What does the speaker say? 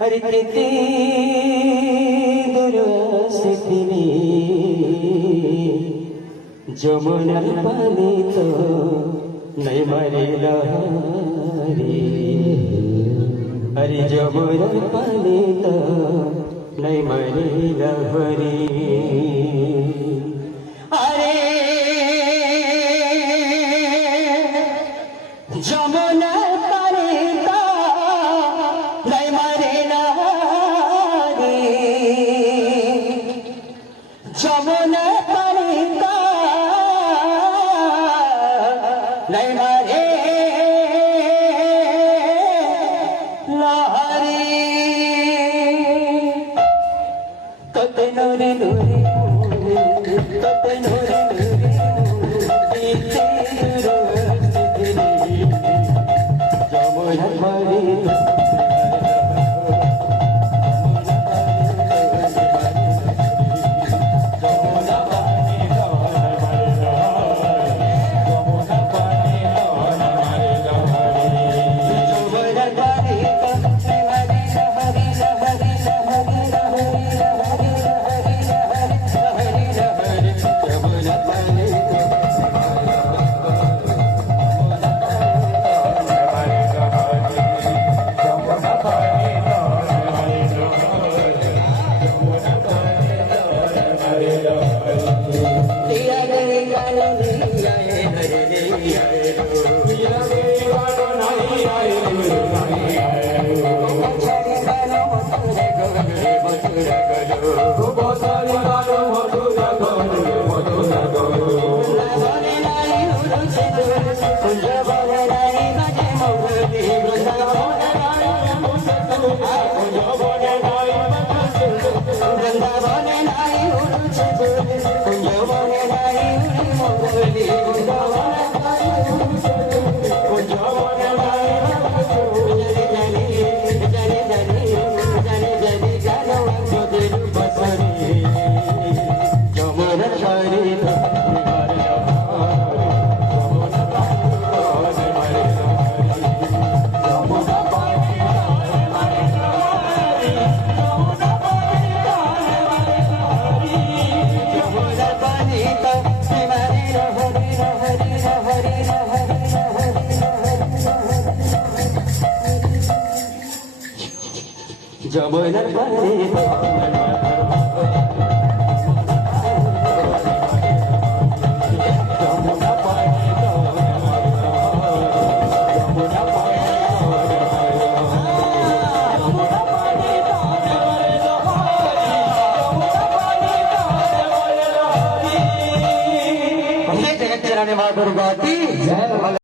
हर किती दुरासिनी जमुनार पाणी तो नाही मारेला रे हरी जमुनार पाणी तो नाही मारेला हरी अरे जमुनार जमुना पाणीता नाही मारे लहरी कते नोरी नोरी कते नोरी नोरी जमुना पाणी जमुनार पाणी जगत जननी माँ दुर्गा की जय।